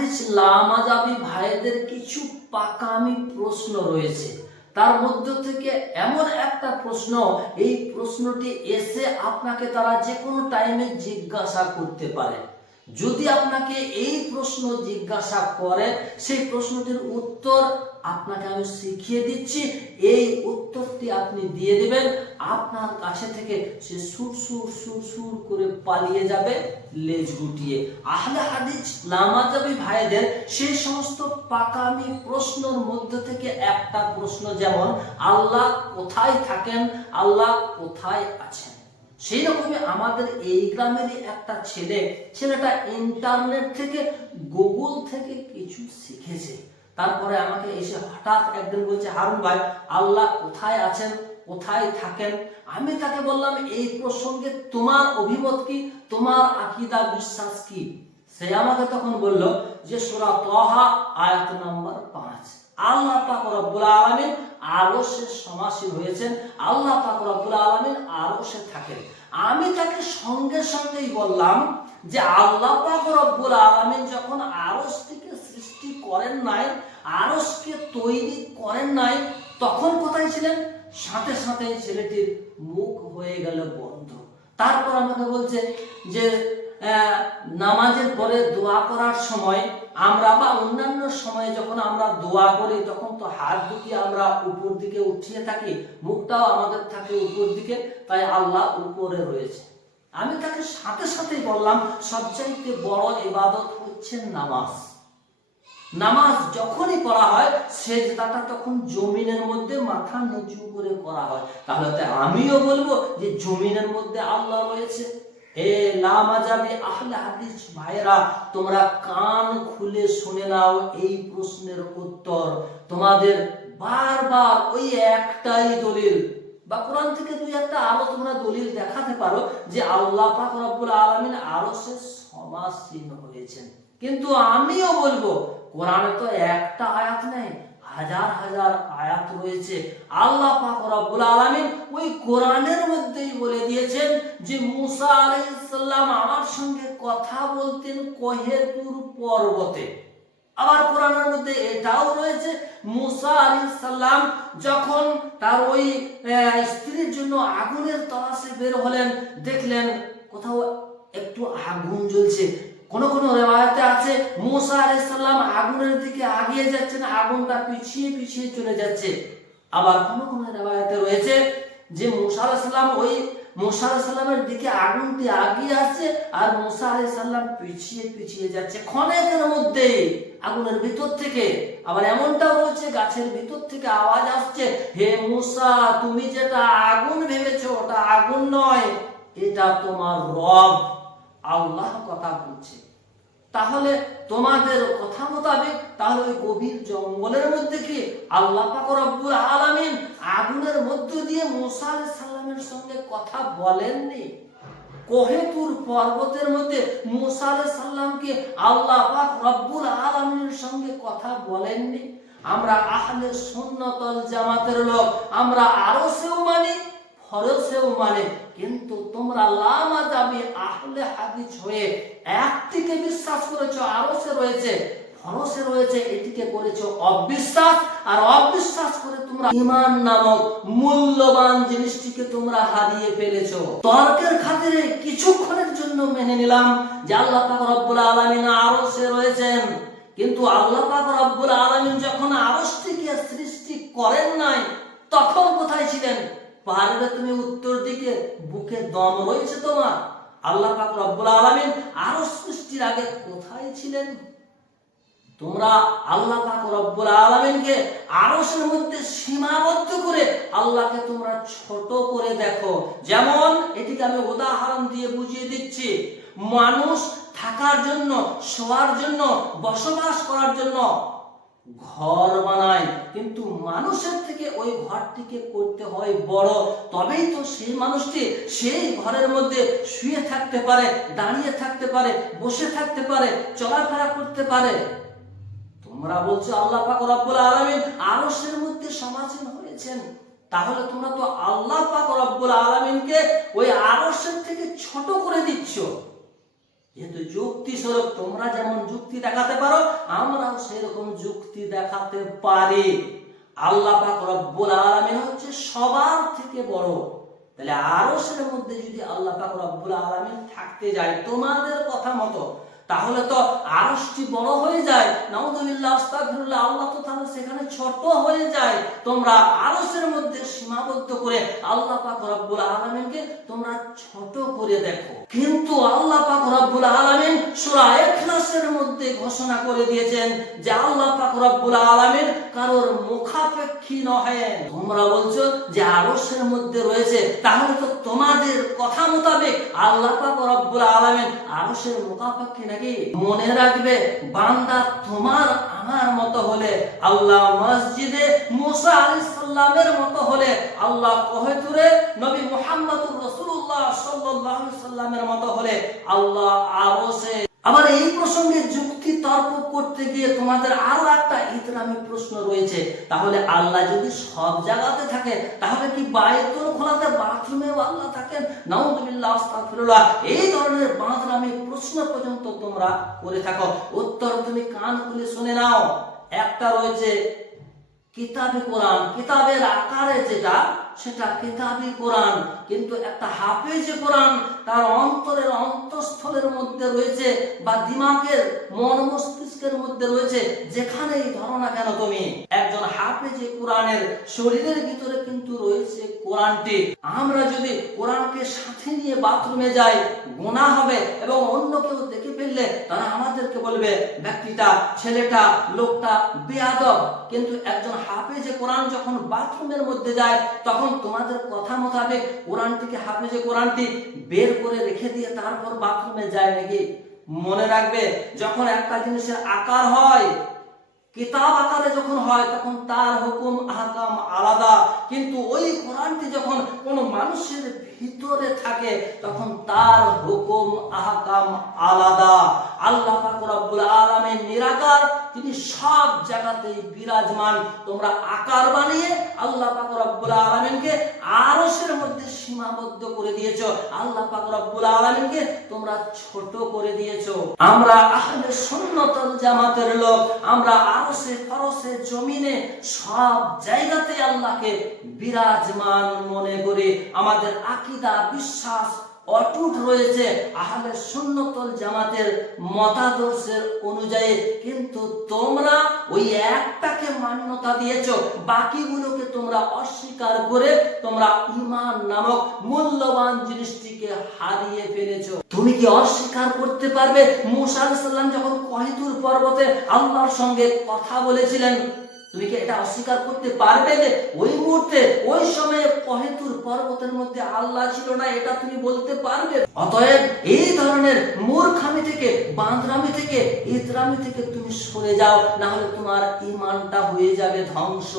হাদিস লামাযাবি ভাইদের কিছু পাকামি প্রশ্ন রয়েছে। তার মধ্য থেকে এমন একটা প্রশ্ন, এই প্রশ্নটি এসে আপনাকে তারা যে কোনো টাইমে জিজ্ঞাসা করতে পারে। যদি আপনাকে এই প্রশ্ন জিজ্ঞাসা করে, সেই প্রশ্নটির উত্তর আপনাকে আমি শিখিয়ে দিচ্ছি, এই উত্তরটি আপনি দিয়ে দিবেন, আপনার কাছে থেকে সে সুর করে পালিয়ে যাবে লেজ গুটিয়ে। আহলে হাদিস লামাযাবি ভাইদের সেই সমস্ত পাকামি প্রশ্নের মধ্যে থেকে একটা প্রশ্ন, যেমন আল্লাহ কোথায় থাকেন, আল্লাহ কোথায় আছেন। সেই রকমই আমাদের এই গ্রামেরই একটা ছেলেটা ইন্টারনেট থেকে, গুগল থেকে কিছু শিখেছে। তারপরে আমাকে এসে হঠাৎ একদিন বলছে, হারুন ভাই আল্লাহ কোথায় আছেন, কোথায় থাকেন। আমি তাকে বললাম, এই প্রসঙ্গে তোমার অভিমত কি, তোমার আকীদা বিশ্বাস কি? সে আমাকে তখন বলল যে সূরা তাহা আয়াত নম্বর 5, আল্লাহ পাক রব্বুল আলামিন আরশে সমাসীন হয়েছেন, আল্লাহ পাক রব্বুল আলামিন আরশে থাকেন। আমি তাকে সঙ্গে সঙ্গেই বললাম যে আল্লাহ পাক রব্বুল আলামিন যখন আরশটিকে সৃষ্টি করেন নাই, আরশকে তৈরি করেন নাই, তখন কোথায় ছিলেন? সাথে সাথে ছেলেটির মুখ হয়ে গেল বন্ধ। তারপর আমাকে বলছে যে নামাজের পরে দোয়া করার সময় আমরা বা অন্যান্য সময়ে যখন আমরা দোয়া করি, তখন তো হাত দুটি আমরা উপর দিকে উঠিয়ে থাকি, মুখটাও আমাদের থাকে উপর দিকে, তাই আল্লাহ উপরে রয়েছে। আমি তাকে সাথে সাথেই বললাম, সবচাইতে বড় ইবাদত হচ্ছে নামাজ। নামাজ যখনই পড়া হয়, সেজদাটা তখন জমিনের মধ্যে মাথা নিচু করে করা হয়। তাহলে আমিও বলবো যে জমিনের মধ্যে আল্লাহ রয়েছে। এ লামাযাবি আহলে হাদিস ভাইরা, তোমরা কান খুলে শুনে নাও এই প্রশ্নের উত্তর। তোমাদের বারবার ওই একটাই দলিল, বা কোরআন থেকে দুই একটা আরো তোমরা দলিল দেখাতে পারো যে আল্লাহ পাক রব্বুল আলামিন আরশে সমাসীন হয়েছেন। কিন্তু আমিও বলবো, কোরআনে তো একটা আয়াত নেই, হাজার হাজার আয়াত রয়েছে। আল্লাহ পাক রব্বুল আলামিন ওই কোরআনের মধ্যেই বলে দিয়েছেন যে মুসা আলাইহিস সালাম আমার সঙ্গে কথা বলতেন কোহেতুর পর্বতে। আবার কোরআনের মধ্যে এটাও রয়েছে, মুসা আলাইহিস সালাম যখন তার ওই স্ত্রীর জন্য আগুনের তলাশে বের হলেন, দেখলেন কোথাও একটু আগুন জ্বলছে। কোন কোন রিওয়ায়াতে আছে মুসা আলাইহিস সালাম আগুনের দিকে এগিয়ে যাচ্ছেন, আগুনটা পিছিয়ে পিছিয়ে চলে যাচ্ছে। আবার কোন কোন রিওয়ায়াতে রয়েছে যে মুসা আলাইহিস সালাম ওই মুসা আলাইহিস সালামের দিকে আগুনটি এগিয়ে আসছে, আর মুসা আলাইহিস সালাম পিছিয়ে পিছিয়ে যাচ্ছে ক্ষণেকের মধ্যে আগুনের ভিতর থেকে। আবার এমনটাও রয়েছে গাছের ভিতর থেকে আওয়াজ আসছে, হে মুসা তুমি যেটা আগুন ভেবেছো ওটা আগুন নয়, এটা তোমার রব আল্লাহ কথা বলছে। তাহলে তোমাদের কথা মোতাবেক তাহলে ওই গভীর জঙ্গলের মধ্যে কি আল্লাহ পাক রব্বুল আলামিন আগুনের মধ্য দিয়ে মুসা আলাইহিস সালামের সঙ্গে কথা বলেননি? কোহেতুর পর্বতের মধ্যে মুসা আলাইহিস সালামকে আল্লাহ পাক রব্বুল আলামিনের সঙ্গে কথা বলেননি? আমরা আহলে সুন্নাত ওয়াল জামাতের লোক, আমরা আরশেও মানি, ফরশেও মানে, কিন্তু তোমরা লামাযাবি আহলে হাদিস হয়ে একটিকে বিশ্বাস করেছো আরশে রয়েছে, ফরশে রয়েছে, এটিকে করেছো অবিশ্বাস। আর অবিশ্বাস করে তোমরা ঈমান নামক মূল্যবান জিনিসটিকে তোমরা হারিয়ে ফেলেছো। তর্কের খাতিরে কিছুক্ষণের জন্য মেনে নিলাম যে আল্লাহ পাক রব্বুল আলামিন আরশে রয়েছেন, কিন্তু আল্লাহ পাক রব্বুল আলামিন যখন আরশটিকে সৃষ্টি করেন নাই, তখন কোথায় ছিলেন? পারবে তুমি উত্তর দিকে? বুকে দম রয়েছে তোমার? আল্লাহ পাক রব্বুল আলামিন আরশ সৃষ্টির আগে কোথায় ছিলেন? তোমরা আল্লাহ পাক রব্বুল আলামিনকে আরশের মধ্যে সীমাবদ্ধ করে আল্লাহকে তোমরা ছোট করে দেখো। যেমন এটিকে আমি উদাহরণ দিয়ে বুঝিয়ে দিচ্ছি, মানুষ থাকার জন্য, শোয়ার জন্য, বসবাস করার জন্য ঘর বানায়, কিন্তু মানুষের থেকে ওই ঘরটিকে করতে হয় বড়, তবেই তো সেই মানুষটি সেই ঘরের মধ্যে শুয়ে থাকতে পারে, দাঁড়িয়ে থাকতে পারে, বসে থাকতে পারে, চলাফেরা করতে পারে। তোমরা বলছো আল্লাহ পাক রব্বুল আলামিন আরশের মধ্যে সমাসীন হয়েছেন, তাহলে তোমরা তো আল্লাহ পাক রব্বুল আলামিনকে ওই আরশের থেকে ছোট করে দিচ্ছ। যেহেতু যুক্তি স্বরূপ তোমরা যেমন যুক্তি দেখাতে পারো, আমরাও সেরকম যুক্তি দেখাতে পারি। আল্লাহ পাক রব্বুল আলামিন হচ্ছে সবার থেকে বড়। তাহলে আরশের মধ্যে যদি আল্লাহ পাক রব্বুল আলামিন থাকতে যায় তোমাদের কথা মতো, তাহলে তো আরশটি বড় হয়ে যায়। নাউযুবিল্লাহ, আস্তাগফিরুল্লাহ, আল্লাহ তো তাহলে সেখানে ছোট হয়ে যায়। তোমরা আরশের মধ্যে সীমাবদ্ধ করে আল্লাহ পাক রব্বুল আলামিনকে তোমরা ছোট করে দেখো। কিন্তু আল্লাহ পাক রব্বুল আলামিন সূরা ইখলাসের মধ্যে ঘোষণা করে দিয়েছেন যে আল্লাহ পাক রব্বুল আলামিন কারোর মুখাপেক্ষী নহেন। তোমরা বলছো যে আরশের মধ্যে রয়েছে, তাহলে তো তোমাদের কথা মোতাবেক আল্লাহ পাক রব্বুল আলামিন আরশের মুখাপেক্ষী নাকি? মনে রাখবে, বান্দা তোমার আমার মতো হলে, আল্লাহ মসজিদে মুসা আলাইহিস সালামের মতো হলে, আল্লাহ কোহেতুরে নবী মুহাম্মদুর রাসূলুল্লাহ সাল্লাল্লাহু আলাইহি সাল্লামের মতো হলে, আল্লাহ আরশে। আবার এই প্রসঙ্গে যুক্তি তর্ক করতে গিয়ে তোমাদের আরো একটা ইতরামি প্রশ্ন রয়েছে, তাহলে আল্লাহ যদি সব জায়গাতে থাকে, তাহলে কি বায়তুল খোলাতে বাথরুমেও আল্লাহ থাকেন? নাউযুবিল্লাহ, আস্তাগফিরুল্লাহ। এই ধরনের বাঁদরামি প্রশ্ন পর্যন্ত তোমরা করে থাকো। উত্তর তুমি কান খুলে শুনে নাও। একটা রয়েছে কিতাবে কোরআন, কিতাবের আকারে যেটা, সেটা কিতাবি কোরআন। কিন্তু একটা হাফেজে কোরআন তার অন্তরের অন্তঃস্থলের মধ্যে রয়েছে, বা দিমাগের মন মস্তিষ্কের মধ্যে রয়েছে, যেখানেই ধরো না কেন তুমি, একজন হাফেজে কোরআনের শরীরের ভিতরে কিন্তু রয়েছে কোরআনটি। আমরা যদি কোরআনকে সাথে নিয়ে বাথরুমে যাই, গুনাহ হবে, এবং অন্য কেউ দেখে ফেললে তারা আমাদেরকে বলবে ব্যক্তিটা, ছেলেটা, লোকটা বেয়াদব। কিন্তু একজন হাফেজে কোরআন যখন বাথরুমের মধ্যে যায়, তখন তোমাদের কথা মোতাবেক কোরআনটিকে, হাফেজে কোরআনটি বের করে রেখে দিয়ে তারপর বাথরুমে যায় নাকি? মনে রাখবে, যখন একটা জিনিসের আকার হয়, কিতাব আকারে যখন হয়, তখন তার হুকুম আহকাম আলাদা। কিন্তু ওই কোরআনটি যখন কোনো মানুষের ভিতরে থাকে, তখন তার হুকুম আহকাম আলাদা। আল্লাহ পাক রব্বুল আলামিন নিরাকার, তিনি সব জায়গাতেই বিরাজমান। তোমরা আকার বানিয়ে আল্লাহ পাক রব্বুল আলামিনকে আরশের মধ্যে সীমাবদ্ধ করে দিয়েছো, আল্লাহ পাক রব্বুল আলামিনকে তোমরা ছোট করে দিয়েছো। আমরা আহলে সুন্নাত ওয়াল জামাতের লোক, আমরা আরশে, ফরশে, জমিনে সব জায়গাতে আল্লাহকে বিরাজমান মনে করি। আমাদের আকীদা, বিশ্বাস অটুট রয়েছে আহলে সুন্নাত ওয়াল জামাতের মতাদর্শের অনুযায়ী। কিন্তু তোমরা ওই একটাকে মান্যতা দিয়েছো, বাকিগুলোকে তোমরা অস্বীকার করে তোমরা ঈমান নামক মূল্যবান জিনিসটিকে হারিয়ে ফেলেছো। তুমি কি অস্বীকার করতে পারবে মুসা আলাইহিস সালাম যখন কহিতুর পর্বতে আল্লাহর সঙ্গে কথা বলেছিলেন? তুমি কি এটা অস্বীকার করতে পারবে যে ওই মুহূর্তে, ওই সময়ে কহিতুর পর্বতের মধ্যে আল্লাহ ছিল না? এটা তুমি বলতে পারবে? অতএব এই ধরনের মূর্খামি থেকে, বাঁদরামি থেকে, ইতরামি থেকে তুমি সরে যাও, না হলে তোমার ঈমানটা হয়ে যাবে ধ্বংস।